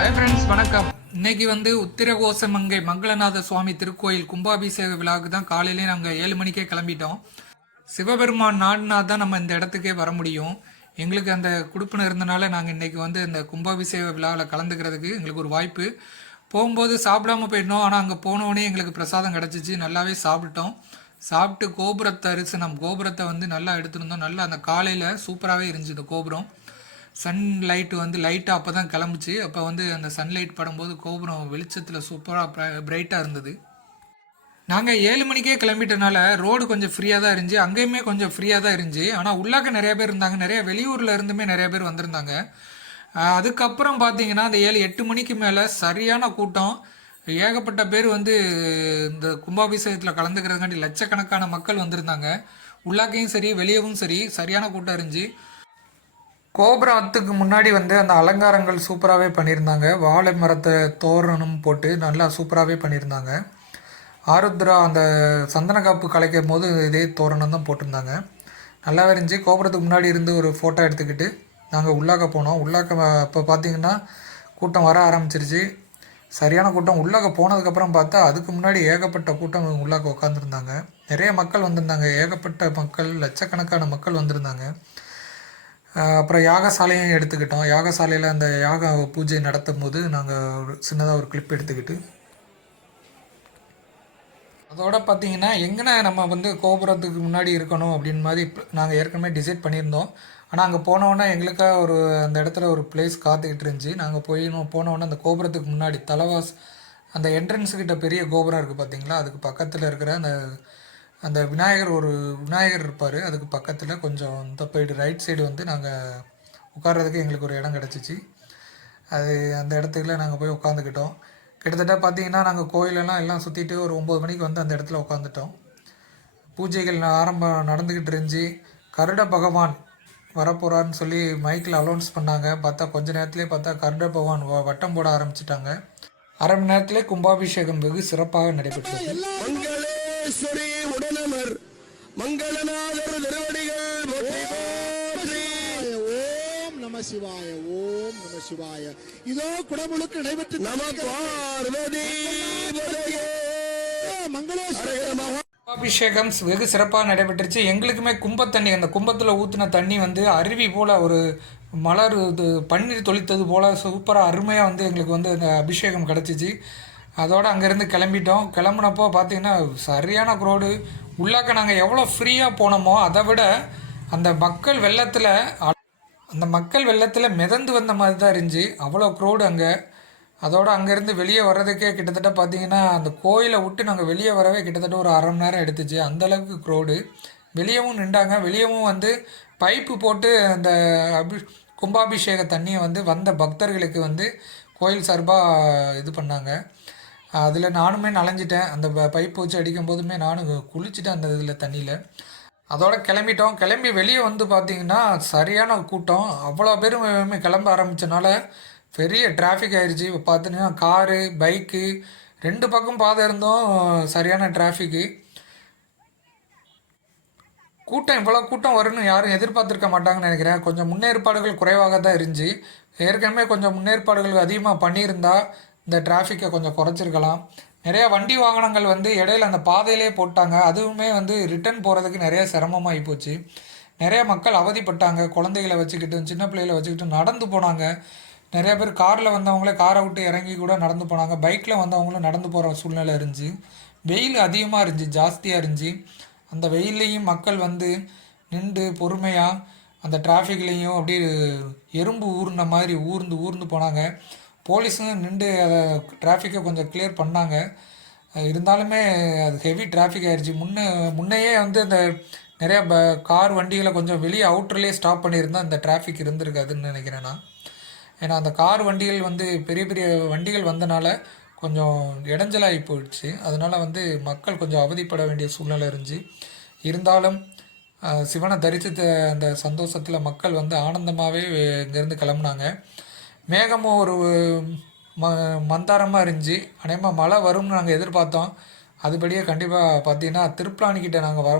Friends வணக்கம். இன்னைக்கு வந்து உத்திரகோசமங்கை மங்களநாத சுவாமி திருக்கோயில் கும்பாபிஷேக விழாவுக்கு தான் காலையிலே நாங்கள் ஏழு மணிக்கே கிளம்பிட்டோம். சிவபெருமான் நாடுனா தான் நம்ம இந்த இடத்துக்கே வர முடியும். எங்களுக்கு அந்த குடுப்பின இருந்தனால நாங்கள் இன்றைக்கி வந்து இந்த கும்பாபிஷேக விழாவில் கலந்துக்கிறதுக்கு எங்களுக்கு ஒரு வாய்ப்பு. போகும்போது சாப்பிடாம போயிட்டோம் ஆனால் அங்கே போனோடனே எங்களுக்கு பிரசாதம் கிடச்சிச்சு. நல்லாவே சாப்பிட்டோம். சாப்பிட்டு கோபுரத்தை அரிசனம் கோபுரத்தை வந்து நல்லா எடுத்துருந்தோம் நல்லா அந்த காலையில் சூப்பராகவே இருந்துச்சு இந்த கோபுரம். சன்லைட் வந்து லைட்டாக அப்போ தான் கிளம்புச்சு. அப்போ வந்து அந்த சன்லைட் படும்போது கோபுரம் வெளிச்சத்தில் சூப்பராக பிரைட்டாக இருந்தது. நாங்கள் ஏழு மணிக்கே கிளம்பிட்டனால ரோடு கொஞ்சம் ஃப்ரீயாக தான் இருந்துச்சு. அங்கேயுமே கொஞ்சம் ஃப்ரீயாக தான் இருந்துச்சு. ஆனால் உள்ளாக்க நிறைய பேர் இருந்தாங்க. நிறைய வெளியூரில் இருந்துமே நிறைய பேர் வந்திருந்தாங்க. அதுக்கப்புறம் பார்த்தீங்கன்னா அந்த ஏழு எட்டு மணிக்கு மேலே சரியான கூட்டம். ஏகப்பட்ட பேர் வந்து இந்த கும்பாபிஷேகத்தில் கலந்துக்கிறதுக்காண்டி லட்சக்கணக்கான மக்கள் வந்திருந்தாங்க. உள்ளாக்கையும் சரி வெளியவும் சரி சரியான கூட்டம் இருந்துச்சு. கோபுரத்துக்கு முன்னாடி வந்து அந்த அலங்காரங்கள் சூப்பராகவே பண்ணியிருந்தாங்க. வாழை மரத்தை தோரணம் போட்டு நல்லா சூப்பராகவே பண்ணியிருந்தாங்க. ஆருத்ரா அந்த சந்தன காப்பு கலைக்கும் போது இதே தோரணம் தான் போட்டிருந்தாங்க. நல்லாவே இருந்துச்சு. கோபுரத்துக்கு முன்னாடி இருந்து ஒரு ஃபோட்டோ எடுத்துக்கிட்டு நாங்கள் உள்ளாக்க போனோம். உள்ளாக்க இப்போ பார்த்தீங்கன்னா கூட்டம் வர ஆரம்பிச்சிருச்சு. சரியான கூட்டம். உள்ளாக்க போனதுக்கப்புறம் பார்த்தா அதுக்கு முன்னாடி ஏகப்பட்ட கூட்டம் உள்ளாக்க உட்காந்துருந்தாங்க நிறைய மக்கள் வந்திருந்தாங்க. ஏகப்பட்ட மக்கள் லட்சக்கணக்கான மக்கள் வந்திருந்தாங்க. அப்புறம் யாகசாலையும் எடுத்துக்கிட்டோம். யாகசாலையில் அந்த யாக பூஜை நடத்தும் போது நாங்கள் ஒரு சின்னதாக ஒரு கிளிப் எடுத்துக்கிட்டு அதோட பார்த்தீங்கன்னா எங்கன்னா நம்ம வந்து கோபுரத்துக்கு முன்னாடி இருக்கணும் அப்படின்னு மாதிரி நாங்கள் ஏற்கனவே டிசைட் பண்ணியிருந்தோம். ஆனால் அங்கே போனோன்னே எங்களுக்காக ஒரு அந்த இடத்துல ஒரு பிளேஸ் காத்துக்கிட்டு இருந்துச்சு. நாங்கள் போய் போனோன்னே அந்த கோபுரத்துக்கு முன்னாடி தலைவாஸ் அந்த என்ட்ரன்ஸுக்கிட்ட பெரிய கோபுரம் இருக்குது பார்த்தீங்களா அதுக்கு பக்கத்தில் இருக்கிற அந்த அந்த விநாயகர் ஒரு விநாயகர் இருப்பார். அதுக்கு பக்கத்தில் கொஞ்சம் இந்த போய்ட்டு ரைட் சைடு வந்து நாங்கள் உட்கார்றதுக்கு எங்களுக்கு ஒரு இடம் கிடச்சிச்சு. அது அந்த இடத்துக்குள்ள நாங்கள் போய் உட்காந்துக்கிட்டோம் கிட்டத்தட்ட பார்த்தீங்கன்னா நாங்கள் கோயிலெல்லாம் எல்லாம் சுற்றிட்டு ஒரு ஒம்பது மணிக்கு வந்து அந்த இடத்துல உட்காந்துட்டோம் பூஜைகள் ஆரம்பம் நடந்துக்கிட்டு இருந்துச்சு. கருட பகவான் வரப்போகிறான்னு சொல்லி மைக்கில் அலௌன்ஸ் பண்ணாங்க. பார்த்தா கொஞ்ச நேரத்துலேயே பார்த்தா கருட பகவான் வட்டம் போட ஆரம்பிச்சிட்டாங்க. அரை மணி நேரத்திலே கும்பாபிஷேகம் வெகு சிறப்பாக நடைபெற்றது. மங்களநாதர் திருவடிகள் ஓம் நம சிவாய ஓம் நம சிவாய இதோ குடமுழுக்கு நடைபெற்று நம பார்வதி மங்களேஸ்வர கும்பாபிஷேகம் வெகு சிறப்பாக நடைபெற்றுச்சு. எங்களுக்குமே கும்பத்தண்ணி அந்த கும்பத்தில் ஊற்றின தண்ணி வந்து அருவி போல் ஒரு மலர் இது பன்னீர் தொளித்தது போல் சூப்பராக அருமையாக வந்து எங்களுக்கு வந்து அந்த அபிஷேகம் கிடச்சிச்சு. அதோடு அங்கேருந்து கிளம்பிட்டோம். கிளம்புனப்போ பார்த்தீங்கன்னா சரியான க்ரோடு உள்ளாக்க நாங்கள் எவ்வளோ ஃப்ரீயாக போனோமோ அதை விட அந்த மக்கள் வெள்ளத்தில் அந்த மக்கள் வெள்ளத்தில் மிதந்து வந்த மாதிரி தான் இருந்துச்சு. அவ்வளோ க்ரௌடு அங்கே. அதோடு அங்கேருந்து வெளியே வர்றதுக்கே கிட்டத்தட்ட பார்த்தீங்கன்னா அந்த கோயிலை விட்டு நாங்கள் வெளியே வரவே கிட்டத்தட்ட ஒரு அரை மணி நேரம் எடுத்துச்சு. அந்தளவுக்கு க்ரௌடு வெளியவும் நின்றாங்க. வெளியவும் வந்து பைப்பு போட்டு அந்த அபி கும்பாபிஷேக தண்ணியை வந்து வந்த பக்தர்களுக்கு வந்து கோயில் சார்பாக இது பண்ணாங்க. அதில் நானுமே நனைஞ்சிட்டேன் அந்த ப- பைப் வச்சு அடிக்கும் போதுமே நானும் குளிச்சுட்டேன் அந்த இதில் தண்ணியில். அதோட கிளம்பிட்டோம். கிளம்பி வெளியே வந்து பார்த்தீங்கன்னா சரியான கூட்டம். அவ்வளோ பேரும் கிளம்ப ஆரம்பித்தனால பெரிய டிராஃபிக் ஆயிடுச்சு இப்போ பார்த்தீங்கன்னா காரு பைக்கு ரெண்டு பக்கம் பாதை இருந்தோம் சரியான டிராஃபிக்கு கூட்டம் இவ்வளோ கூட்டம் வரும்னு யாரும் எதிர்பார்த்துருக்க மாட்டாங்கன்னு நினைக்கிறேன். கொஞ்சம் முன்னேற்பாடுகள் குறைவாக தான் இருந்துச்சு. ஏற்கனவே கொஞ்சம் முன்னேற்பாடுகள் அதிகமாக பண்ணியிருந்தா இந்த டிராஃபிக்கை கொஞ்சம் குறைச்சிருக்கலாம். நிறையா வண்டி வாகனங்கள் வந்து இடையில அந்த பாதையிலே போட்டாங்க. அதுவுமே வந்து ரிட்டர்ன் போகிறதுக்கு நிறைய சிரமமாகி போச்சு. நிறைய மக்கள் அவதிப்பட்டாங்க. குழந்தைகளை வச்சுக்கிட்டு சின்ன பிள்ளைகளை வச்சுக்கிட்டு நடந்து போனாங்க. நிறைய பேர் காரில் வந்தவங்களே காரை விட்டு இறங்கி கூட நடந்து போனாங்க. பைக்கில் வந்தவங்களும் நடந்து போகிற சூழ்நிலை இருந்துச்சு. வெயில் அதிகமாக இருந்துச்சு ஜாஸ்தியாக இருந்துச்சு. அந்த வெயில்லையும் மக்கள் வந்து நின்று பொறுமையாக அந்த டிராஃபிக்லேயும் அப்படியே எறும்பு ஊர்ன மாதிரி ஊர்ந்து ஊர்ந்து போனாங்க. போலீஸும் நின்று அதை டிராஃபிக்கை கொஞ்சம் கிளியர் பண்ணாங்க. இருந்தாலுமே அது ஹெவி டிராஃபிக் ஆயிடுச்சு முன்னே முன்னையே வந்து இந்த நிறையா ப கார் வண்டிகளை கொஞ்சம் வெளியே அவுட்டர்லேயே ஸ்டாப் பண்ணியிருந்தால் இந்த டிராஃபிக் இருந்திருக்காதுன்னு நினைக்கிறேன் நான். ஏன்னா அந்த கார் வண்டிகள் வந்து பெரிய பெரிய வண்டிகள் வந்தனால கொஞ்சம் இடைஞ்சலாகி போயிடுச்சு. அதனால் வந்து மக்கள் கொஞ்சம் அவதிப்பட வேண்டிய சூழ்நிலை இருந்துச்சு. இருந்தாலும் சிவனை தரிசித்த அந்த சந்தோஷத்தில் மக்கள் வந்து ஆனந்தமாகவே இங்கேருந்து கிளம்புனாங்க. மேகமும் ஒரு ம மந்தாரமாக இருந்துச்சு. அநேகமாக மழை வரும்னு நாங்கள் எதிர்பார்த்தோம். அதுபடியே கண்டிப்பாக பார்த்தீங்கன்னா திருப்ளானிக்கிட்ட நாங்கள் வர